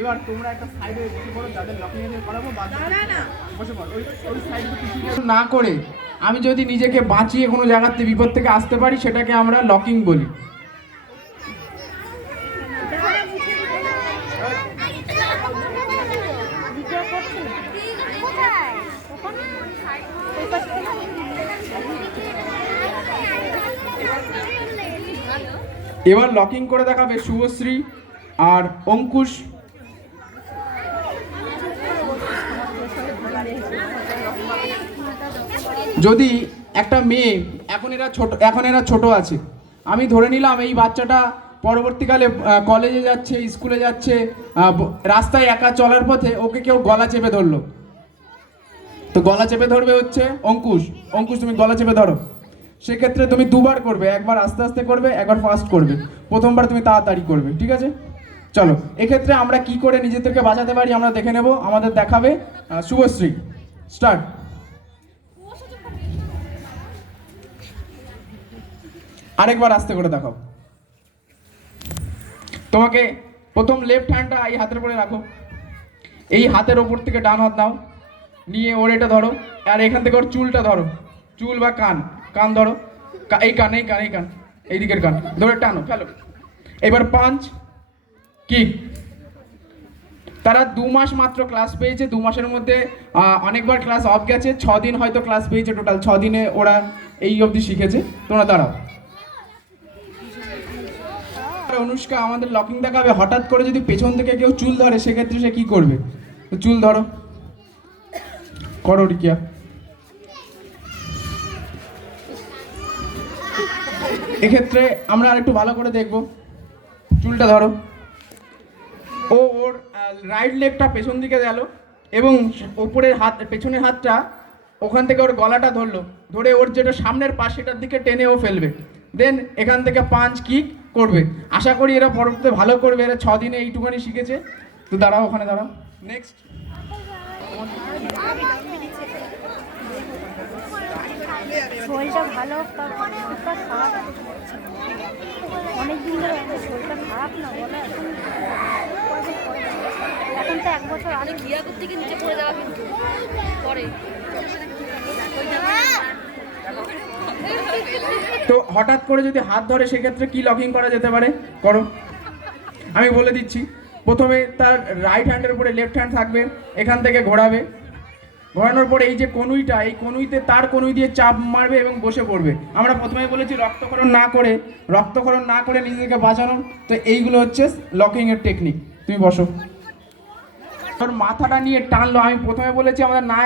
এবার তোমরা একটা সাইডে বসে পড়ো, যাদের লকিং এর করাবো বসে পড়ো ওই সাইডে কিছু না করে আমি যদি নিজেকে বাঁচিয়ে কোনো জায়গাতে বিপদ থেকে আসতে পারি সেটাকে আমরা লকিং বলি। এবার লকিং করে দেখাবে শুভশ্রী আর অঙ্কুশ। যদি একটা মেয়ে এখন এরা ছোট আছে, আমি ধরে নিলাম এই বাচ্চাটা পরবর্তীকালে কলেজে যাচ্ছে, স্কুলে যাচ্ছে, রাস্তায় একা চলার পথে ওকে কেউ গলা চেপে ধরলো, তো গলা চেপে ধরবে হচ্ছে অঙ্কুশ। অঙ্কুশ তুমি গলা চেপে ধরো। সেক্ষেত্রে তুমি দুবার করবে, একবার আস্তে আস্তে করবে, একবার ফাস্ট করবে। প্রথমবার তুমি তাড়াতাড়ি করবে, ঠিক আছে? চলো, এক্ষেত্রে আমরা কি করে নিজেদেরকে বাঁচাতে পারি আমরা দেখে নেব। আমাদের দেখাবে শুভশ্রী। স্টার্ট। আরেকবার আস্তে করে দেখাও। তোমাকে প্রথম লেফট হ্যান্ডটা এই হাতের উপরে রাখো, এই হাতের ওপর থেকে ডান হাত নাও, নিয়ে ওর এটা ধরো, আর এখান থেকে ওর চুলটা ধরো, চুল বা কান ধরো, এই কান এই দিকের কান ধরে টানো, ফেলো। এবার পাঞ্চ, কিক। তারা 2 মাস মাত্র ক্লাস পেয়েছে, 2 মাসের মধ্যে অনেকবার ক্লাস অফ গেছে, 6 দিন হয়তো ক্লাস পেয়েছে টোটাল। 6 দিনে ওরা এই অবধি শিখেছে। তোমরা দাঁড়াও। অনুষ্কা আমাদের লকিং দেখাবে। হঠাৎ করে যদি পেছন থেকে কেউ চুল ধরে সেক্ষেত্রে সে কি করবে? তো চুল ধরো, করো রিকিয়া। এক্ষেত্রে আমরা আর একটু ভালো করে দেখবো। চুলটা ধরো। ও ওর রাইট লেগটা পেছন দিকে গেল এবং ওপরের হাত, পেছনের হাতটা ওখান থেকে ওর গলাটা ধরলো, ধরে ওর যেটা সামনের পাশ সেটার দিকে টেনে ও ফেলবে। দেন এখান থেকে পাঞ্চ কিক করবে। আশা করি এরা পরবর্তীতে ভালো করবে। এরা 6 দিনে এইটুখানি শিখেছে। তো দাঁড়াও, ওখানে দাঁড়াও। নেক্সট। শরীরটা ভালো, অনেকদিন ধরে শরীরটা খারাপ না বলে, এখন তো 1 বছর আগে ক্রিয়া করতে গিয়ে নিচে পড়ে যাওয়া, কিন্তু পরে তো হঠাৎ করে যদি হাত ধরে সেক্ষেত্রে কি লকিং করা যেতে পারে? করো, আমি বলে দিচ্ছি। প্রথমে তার রাইট হ্যান্ডের উপরে লেফট হ্যান্ড থাকবে, এখান থেকে ঘোরাবে। ঘোরানোর পরে এই যে কনুইটা, এই কনুইতে তার কনুই দিয়ে চাপ মারবে এবং বসে পড়বে। আমরা প্রথমে বলেছি রক্তক্ষরণ না করে নিজেদেরকে বাঁচানো। তো এইগুলো হচ্ছে লকিং এর টেকনিক। তুমি বসো। তোর মাথাটা নিয়ে টানলো। আমি প্রথমে বলেছি আমাদের না